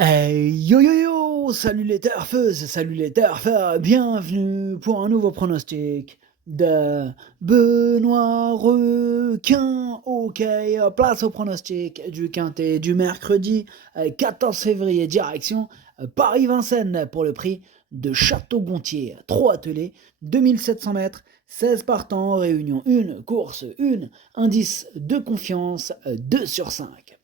Yo yo yo! Salut les turfeuses, salut les turfeurs, bienvenue pour un nouveau pronostic de Benoît Requin. Ok, place au pronostic du quintet du mercredi 14 février, direction Paris-Vincennes pour le prix de Château-Gontier. 3 attelés, 2700 mètres, 16 partants, réunion 1, course 1, indice de confiance 2 sur 5.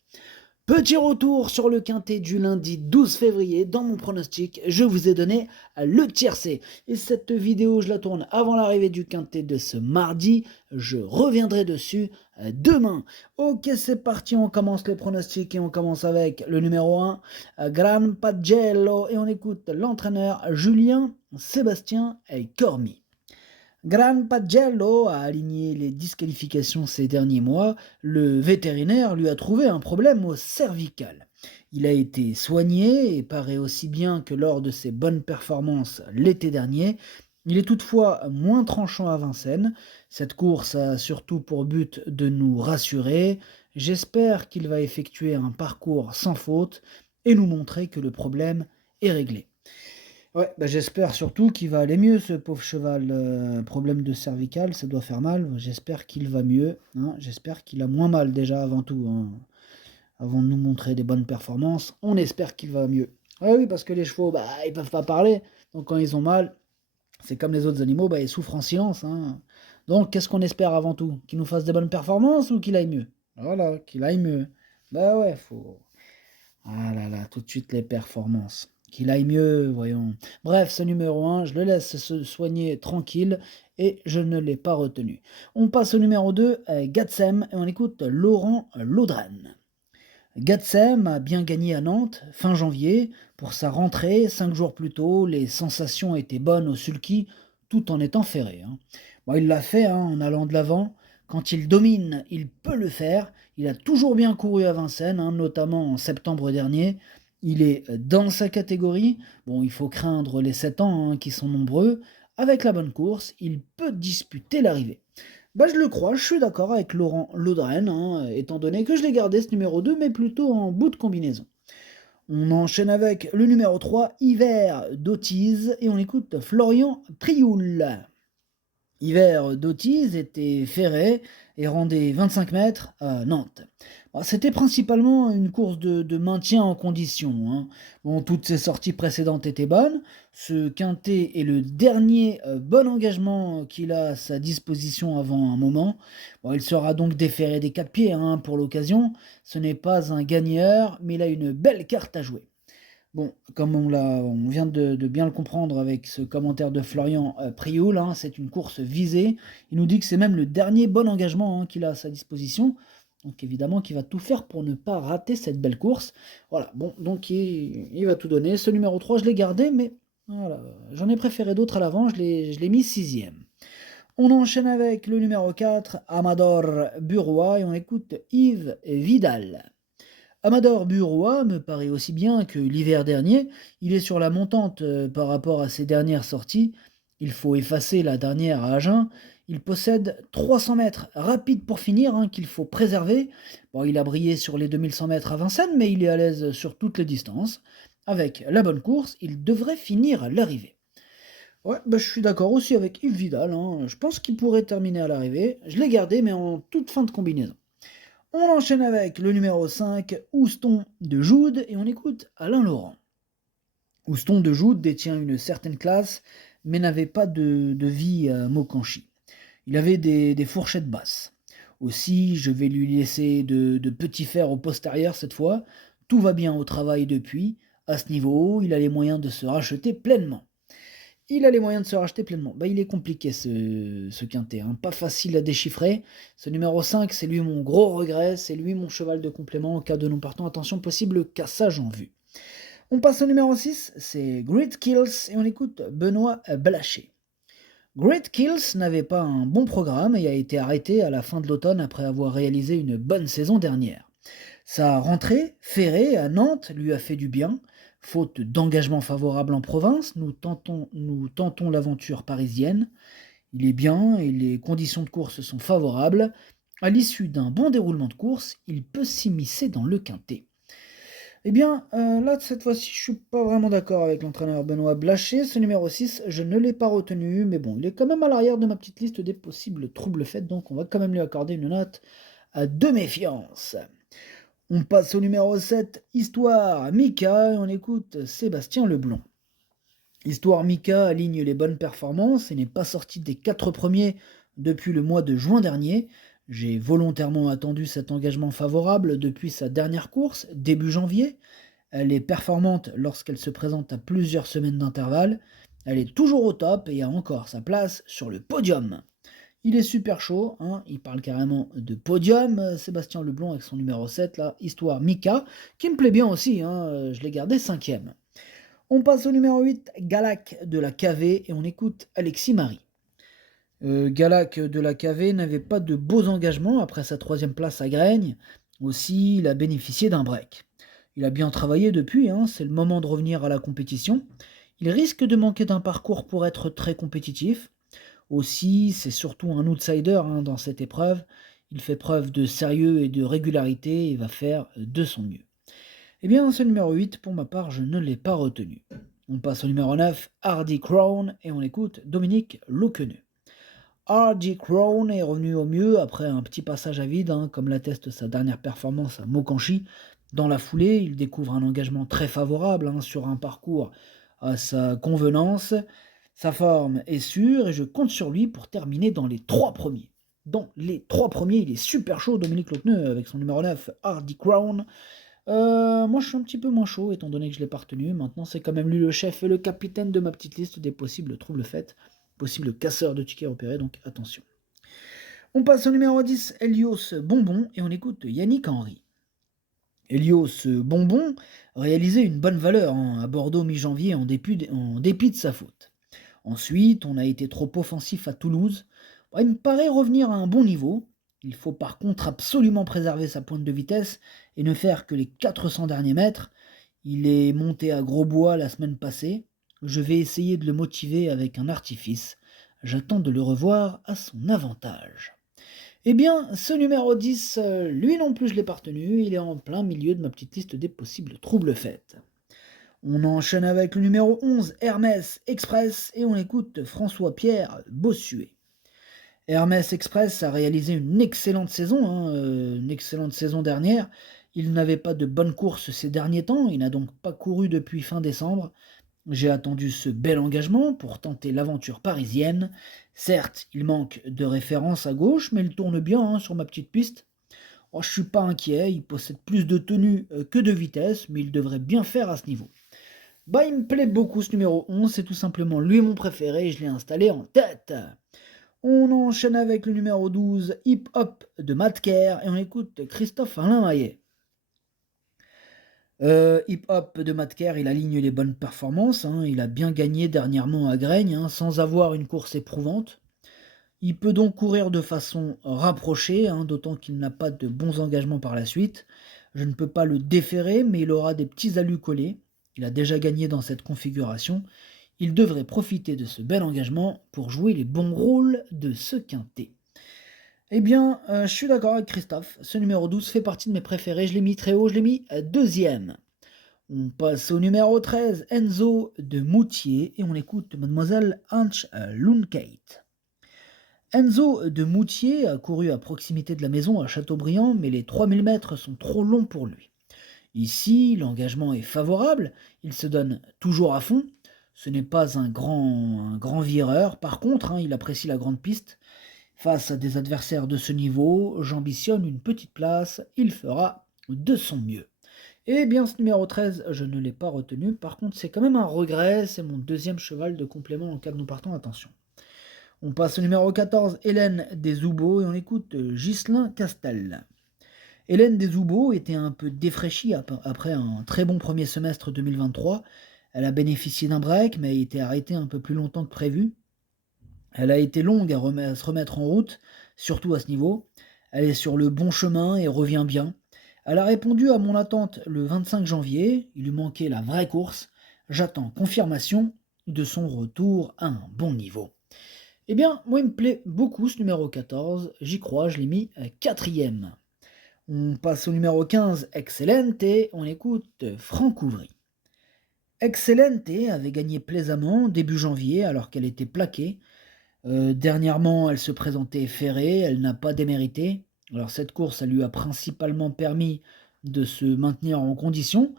Petit retour sur le quintet du lundi 12 février. Dans mon pronostic, je vous ai donné le tiercé. Et cette vidéo, je la tourne avant l'arrivée du quintet de ce mardi. Je reviendrai dessus demain. Ok, c'est parti, on commence les pronostics et on commence avec le numéro 1, Gran Pagello. Et on écoute l'entraîneur Julien Sébastien Cormy. Gran Pagello a aligné les disqualifications ces derniers mois. Le vétérinaire lui a trouvé un problème au cervical. Il a été soigné et paraît aussi bien que lors de ses bonnes performances l'été dernier. Il est toutefois moins tranchant à Vincennes. Cette course a surtout pour but de nous rassurer. J'espère qu'il va effectuer un parcours sans faute et nous montrer que le problème est réglé. Ouais, bah, j'espère surtout qu'il va aller mieux, ce pauvre cheval. Problème de cervical, ça doit faire mal. J'espère qu'il va mieux, hein. J'espère qu'il a moins mal déjà avant tout, hein. Avant de nous montrer des bonnes performances, on espère qu'il va mieux. Ouais, oui, parce que les chevaux, bah, ils peuvent pas parler. Donc quand ils ont mal, c'est comme les autres animaux, bah, ils souffrent en silence, hein. Donc qu'est-ce qu'on espère avant tout? Qu'il nous fasse des bonnes performances ou qu'il aille mieux? Voilà, qu'il aille mieux. Bah ouais, faut. Ah là là, tout de suite les performances. Qu'il aille mieux, voyons. Bref, ce numéro 1, je le laisse se soigner tranquille et je ne l'ai pas retenu. On passe au numéro 2, Gatsem, et on écoute Laurent Laudren. Gatsem a bien gagné à Nantes fin janvier. Pour sa rentrée, 5 jours plus tôt, les sensations étaient bonnes au sulky tout en étant ferré, hein. Bon, il l'a fait, hein, en allant de l'avant. Quand il domine, il peut le faire. Il a toujours bien couru à Vincennes, hein, notamment en septembre dernier. Il est dans sa catégorie. Bon, il faut craindre les 7 ans, hein, qui sont nombreux. Avec la bonne course, il peut disputer l'arrivée. Bah, je le crois, je suis d'accord avec Laurent Laudren, hein, étant donné que je l'ai gardé ce numéro 2, mais plutôt en bout de combinaison. On enchaîne avec le numéro 3, Hiver d'Autise, et on écoute Florian Prioul. Hiver d'Autise était ferré et rendait 25 mètres à Nantes. Bon, c'était principalement une course de maintien en condition, hein. Bon, toutes ses sorties précédentes étaient bonnes. Ce quintet est le dernier bon engagement qu'il a à sa disposition avant un moment. Bon, il sera donc déféré des 4 pieds, hein, pour l'occasion. Ce n'est pas un gagneur, mais il a une belle carte à jouer. Bon, comme on vient de bien le comprendre avec ce commentaire de Florian Prioul, hein, c'est une course visée. Il nous dit que c'est même le dernier bon engagement, hein, qu'il a à sa disposition. Donc évidemment qu'il va tout faire pour ne pas rater cette belle course. Voilà, bon, donc il va tout donner. Ce numéro 3, je l'ai gardé, mais voilà, j'en ai préféré d'autres à l'avant, je l'ai mis sixième. On enchaîne avec le numéro 4, Amador Burois, et on écoute Yves Vidal. Amador Burois me paraît aussi bien que l'hiver dernier. Il est sur la montante par rapport à ses dernières sorties. Il faut effacer la dernière à Agen. Il possède 300 mètres rapides pour finir, hein, qu'il faut préserver. Bon, il a brillé sur les 2100 mètres à Vincennes, mais il est à l'aise sur toutes les distances. Avec la bonne course, il devrait finir à l'arrivée. Ouais, bah, je suis d'accord aussi avec Yves Vidal, hein. Je pense qu'il pourrait terminer à l'arrivée. Je l'ai gardé, mais en toute fin de combinaison. On enchaîne avec le numéro 5, Houston de Joude, et on écoute Alain Laurent. Houston de Joude détient une certaine classe, mais n'avait pas de vie à Mokanchi. Il avait des fourchettes basses. Aussi, je vais lui laisser de petits fers au postérieur cette fois. Tout va bien au travail depuis. À ce niveau, il a les moyens de se racheter pleinement. Il a les moyens de se racheter pleinement. Bah, il est compliqué ce quintet, hein. Pas facile à déchiffrer. Ce numéro 5, c'est lui mon gros regret. C'est lui mon cheval de complément en cas de non-partant. Attention, possible cassage en vue. On passe au numéro 6, c'est Great Kills et on écoute Benoît Blaché. Great Kills n'avait pas un bon programme et a été arrêté à la fin de l'automne après avoir réalisé une bonne saison dernière. Sa rentrée, ferrée à Nantes, lui a fait du bien. Faute d'engagement favorable en province, nous tentons l'aventure parisienne. Il est bien et les conditions de course sont favorables. À l'issue d'un bon déroulement de course, il peut s'immiscer dans le quintet. Eh bien, là, cette fois-ci, je suis pas vraiment d'accord avec l'entraîneur Benoît Blacher. Ce numéro 6, je ne l'ai pas retenu, mais bon, il est quand même à l'arrière de ma petite liste des possibles troubles faits, donc on va quand même lui accorder une note de méfiance. On passe au numéro 7, Histoire Mika, et on écoute Sébastien Leblond. Histoire Mika aligne les bonnes performances et n'est pas sorti des 4 premiers depuis le mois de juin dernier. J'ai volontairement attendu cet engagement favorable depuis sa dernière course, début janvier. Elle est performante lorsqu'elle se présente à plusieurs semaines d'intervalle. Elle est toujours au top et a encore sa place sur le podium. Il est super chaud, hein, il parle carrément de podium, Sébastien Leblond avec son numéro 7, là, Histoire Mika, qui me plaît bien aussi, hein, je l'ai gardé cinquième. On passe au numéro 8, Galac de la KV, et on écoute Alexis Marie. Galac de la KV n'avait pas de beaux engagements après sa troisième place à Graigne. Aussi, il a bénéficié d'un break. Il a bien travaillé depuis, hein, c'est le moment de revenir à la compétition. Il risque de manquer d'un parcours pour être très compétitif. Aussi, c'est surtout un outsider, hein, dans cette épreuve. Il fait preuve de sérieux et de régularité et va faire de son mieux. Eh bien, ce numéro 8, pour ma part, je ne l'ai pas retenu. On passe au numéro 9, Hardy Crown, et on écoute Dominique Louqueneux. Hardy Crown est revenu au mieux après un petit passage à vide, hein, comme l'atteste sa dernière performance à Mokanchi. Dans la foulée, il découvre un engagement très favorable, hein, sur un parcours à sa convenance. Sa forme est sûre et je compte sur lui pour terminer dans les 3 premiers. Dans les 3 premiers, il est super chaud, Dominique Louqueneux, avec son numéro 9, Hardy Crown. Moi, je suis un petit peu moins chaud, étant donné que je l'ai pas retenu. Maintenant, c'est quand même lui le chef et le capitaine de ma petite liste des possibles troubles faits, possibles casseurs de tickets repérés, donc attention. On passe au numéro 10, Helios Bonbon, et on écoute Yannick Henry. Helios Bonbon réalisait une bonne valeur, hein, à Bordeaux mi-janvier en dépit de sa faute. Ensuite, on a été trop offensif à Toulouse. Bon, il me paraît revenir à un bon niveau. Il faut par contre absolument préserver sa pointe de vitesse et ne faire que les 400 derniers mètres. Il est monté à Grosbois la semaine passée. Je vais essayer de le motiver avec un artifice. J'attends de le revoir à son avantage. Eh bien, ce numéro 10, lui non plus je l'ai pas retenu. Il est en plein milieu de ma petite liste des possibles troubles faits. On enchaîne avec le numéro 11, Hermès Express, et on écoute François-Pierre Bossuet. Hermès Express a réalisé une excellente saison, hein, une excellente saison dernière. Il n'avait pas de bonnes courses ces derniers temps, il n'a donc pas couru depuis fin décembre. J'ai attendu ce bel engagement pour tenter l'aventure parisienne. Certes, il manque de référence à gauche, mais il tourne bien, hein, sur ma petite piste. Oh, je suis pas inquiet, il possède plus de tenue que de vitesse, mais il devrait bien faire à ce niveau. Bah, il me plaît beaucoup ce numéro 11, c'est tout simplement lui mon préféré et je l'ai installé en tête. On enchaîne avec le numéro 12, Hip Hop de Matt Kerr, et on écoute Christophe Alain Maillet. Hip Hop de Matt Kerr, il aligne les bonnes performances, hein, il a bien gagné dernièrement à Graigne, hein, sans avoir une course éprouvante. Il peut donc courir de façon rapprochée, hein, d'autant qu'il n'a pas de bons engagements par la suite. Je ne peux pas le déférer, mais il aura des petits alus collés. Il a déjà gagné dans cette configuration. Il devrait profiter de ce bel engagement pour jouer les bons rôles de ce quintet. Eh bien, je suis d'accord avec Christophe. Ce numéro 12 fait partie de mes préférés. Je l'ai mis très haut, je l'ai mis deuxième. On passe au numéro 13, Enzo de Moutier, et on écoute Mademoiselle Anche Lundkate. Enzo de Moutier a couru à proximité de la maison à Châteaubriand, mais les 3000 mètres sont trop longs pour lui. Ici, l'engagement est favorable, il se donne toujours à fond. Ce n'est pas un grand vireur, par contre, hein, il apprécie la grande piste. Face à des adversaires de ce niveau, j'ambitionne une petite place, il fera de son mieux. Eh bien, ce numéro 13, je ne l'ai pas retenu, par contre, c'est quand même un regret, c'est mon deuxième cheval de complément en cas de nous partons, attention. On passe au numéro 14, Hélène Desoubeaux, et on écoute Ghislain Castel. Hélène Desoubeaux était un peu défraîchie après un très bon premier semestre 2023. Elle a bénéficié d'un break, mais a été arrêtée un peu plus longtemps que prévu. Elle a été longue à se remettre en route, surtout à ce niveau. Elle est sur le bon chemin et revient bien. Elle a répondu à mon attente le 25 janvier. Il lui manquait la vraie course. J'attends confirmation de son retour à un bon niveau. Eh bien, moi, il me plaît beaucoup ce numéro 14. J'y crois, je l'ai mis quatrième. On passe au numéro 15, Excellente, on écoute Franck Ouvry. Excellente avait gagné plaisamment début janvier alors qu'elle était plaquée. Dernièrement, elle se présentait ferrée, elle n'a pas démérité. Alors cette course, elle lui a principalement permis de se maintenir en condition.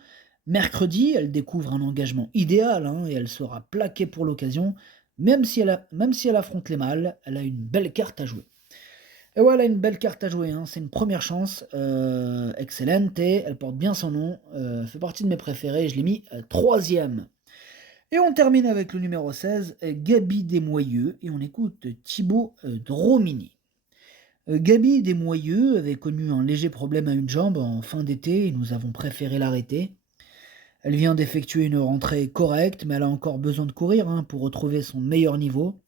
Mercredi, elle découvre un engagement idéal hein, et elle sera plaquée pour l'occasion. Même si elle affronte les mâles, elle a une belle carte à jouer. Et voilà, une belle carte à jouer, hein, c'est une première chance. Excellente, elle porte bien son nom, fait partie de mes préférés, je l'ai mis troisième. Et on termine avec le numéro 16, Gabi Desmoyeux, et on écoute Thibaut Dromini. Gabi Desmoyeux avait connu un léger problème à une jambe en fin d'été et nous avons préféré l'arrêter. Elle vient d'effectuer une rentrée correcte, mais elle a encore besoin de courir hein, pour retrouver son meilleur niveau.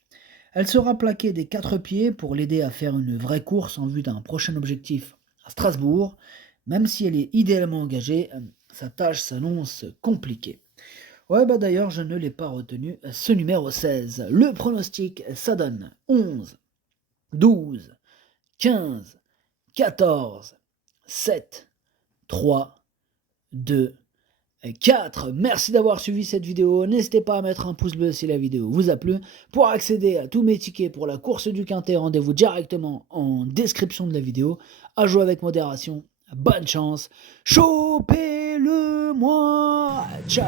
Elle sera plaquée des 4 pieds pour l'aider à faire une vraie course en vue d'un prochain objectif à Strasbourg. Même si elle est idéalement engagée, sa tâche s'annonce compliquée. Ouais, bah d'ailleurs, je ne l'ai pas retenu, ce numéro 16. Le pronostic, ça donne 11, 12, 15, 14, 7, 3, 2, 4. Merci d'avoir suivi cette vidéo. N'hésitez pas à mettre un pouce bleu si la vidéo vous a plu. Pour accéder à tous mes tickets pour la course du Quintet, rendez-vous directement en description de la vidéo. À jouer avec modération. Bonne chance. Chopez-le-moi. Ciao.